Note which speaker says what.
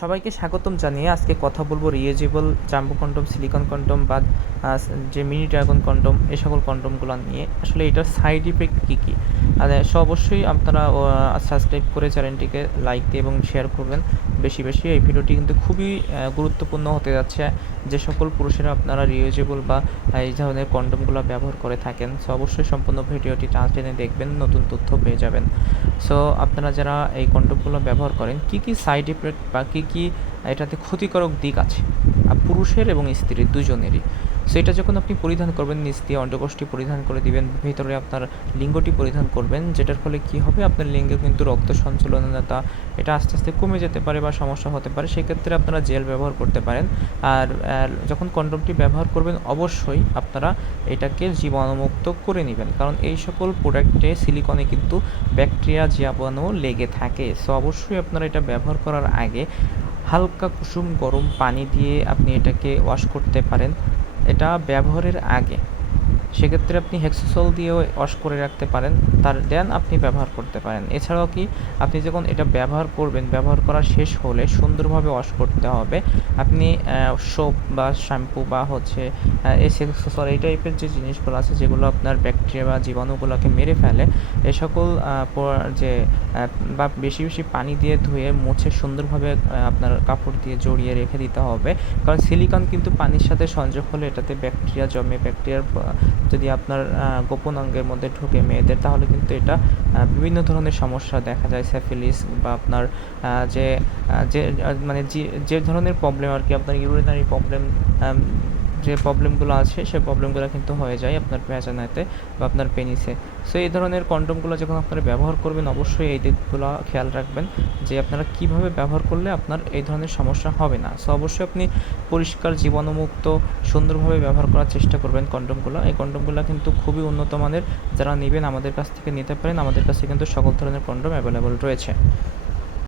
Speaker 1: সবাইকে স্বাগতম জানিয়ে আজকে কথা বলব reusable jumbo condom silicone condom বা যে মিনি ড্রাগন কন্ডম এই সকল কন্ডমগুলো নিয়ে। আসলে এটার সাইড ইফেক্ট কী কী? আর অবশ্যই আপনারা সাবস্ক্রাইব করে চ্যানেলটিকে লাইক দিয়ে এবং শেয়ার করবেন। বেশি বেশি এই ভিডিওটি কিন্তু খুবই গুরুত্বপূর্ণ হতে যাচ্ছে। যে সকল পুরুষেরা আপনারা রিউজেবল বা এই ধরনের কন্ডমগুলো ব্যবহার করে থাকেন, সো, অবশ্যই সম্পূর্ণ ভিডিওটি টাচ টেনে দেখবেন, নতুন তথ্য পেয়ে যাবেন। সো, আপনারা যারা এই কন্ডমগুলো ব্যবহার করেন, কী কী সাইড ইফেক্ট বা কি কি এটাতে ক্ষতিকারক দিক আছে। আর পুরুষের এবং স্ত্রীর দুজনেরই। সো এটা যখন আপনি পরিধান করবেন, নিচ দিয়ে অন্ডকোষ্ঠী পরিধান করে দিবেন, ভিতরে আপনার লিঙ্গটি পরিধান করবেন, যেটার ফলে কি হবে? আপনার লিঙ্গে কিন্তু রক্ত সঞ্চালনতা এটা আস্তে আস্তে কমে যেতে পারে বা সমস্যা হতে পারে। সেক্ষেত্রে আপনারা জেল ব্যবহার করতে পারেন। আর যখন কন্ডমটি ব্যবহার করবেন, অবশ্যই আপনারা এটাকে জীবাণুমুক্ত করে নেবেন। কারণ এই সকল প্রোডাক্টে সিলিকনে কিন্তু ব্যাকটেরিয়া, জীবাণু লেগে থাকে। সো অবশ্যই আপনারা এটা ব্যবহার করার আগে হালকা কুসুম গরম পানি দিয়ে আপনি এটাকে ওয়াশ করতে পারেন। এটা ব্যবহারের আগে। সেক্ষেত্রে আপনি হেক্সোসল দিয়েও ওয়াশ করে রাখতে পারেন, তার দেন আপনি ব্যবহার করতে পারেন। এছাড়াও কি, আপনি যখন এটা ব্যবহার করবেন, ব্যবহার করা শেষ হলে সুন্দরভাবে ওয়াশ করতে হবে। আপনি সোপ বা শ্যাম্পু বা হচ্ছে এই হেক্সোসল এই টাইপের যে জিনিসগুলো আছে, যেগুলো আপনার ব্যাকটেরিয়া বা জীবাণুগুলোকে মেরে ফেলে, এ সকল যে বা বেশি বেশি পানি দিয়ে ধুয়ে মুছে সুন্দরভাবে আপনার কাপড় দিয়ে জড়িয়ে রেখে দিতে হবে। কারণ সিলিকন কিন্তু পানির সাথে সংযোগ হলে এটাতে ব্যাকটেরিয়া জমে ব্যাকটেরিয়ার যদি আপনার গোপন অঙ্গের মধ্যে ঢুকে মেয়েদের, তাহলে কিন্তু এটা বিভিন্ন ধরনের সমস্যা দেখা যায় স্যাফিলিস বা আপনার যে যে মানে যে যে ধরনের প্রবলেম আর কি, আপনার ইউরিনারি প্রবলেম যে প্রবলেমগুলো আছে সেই প্রবলেমগুলো কিন্তু হয়ে যায় আপনার ভ্যাজানাতে বা আপনার পেনিসে। সো এই ধরনের কন্ডমগুলো যখন আপনারা ব্যবহার করবেন, অবশ্যই এই দিকগুলো খেয়াল রাখবেন যে আপনারা কীভাবে ব্যবহার করলে আপনার এই ধরনের সমস্যা হবে না। সো অবশ্যই আপনি পরিষ্কার, জীবাণুমুক্ত, সুন্দরভাবে ব্যবহার করার চেষ্টা করবেন কন্ডমগুলো এই কন্ডমগুলো কিন্তু খুবই উন্নত মানের। যারা নেবেন, আমাদের কাছ থেকে নিতে পারেন, আমাদের কাছে কিন্তু সকল ধরনের কন্ডম অ্যাভেলেবল রয়েছে।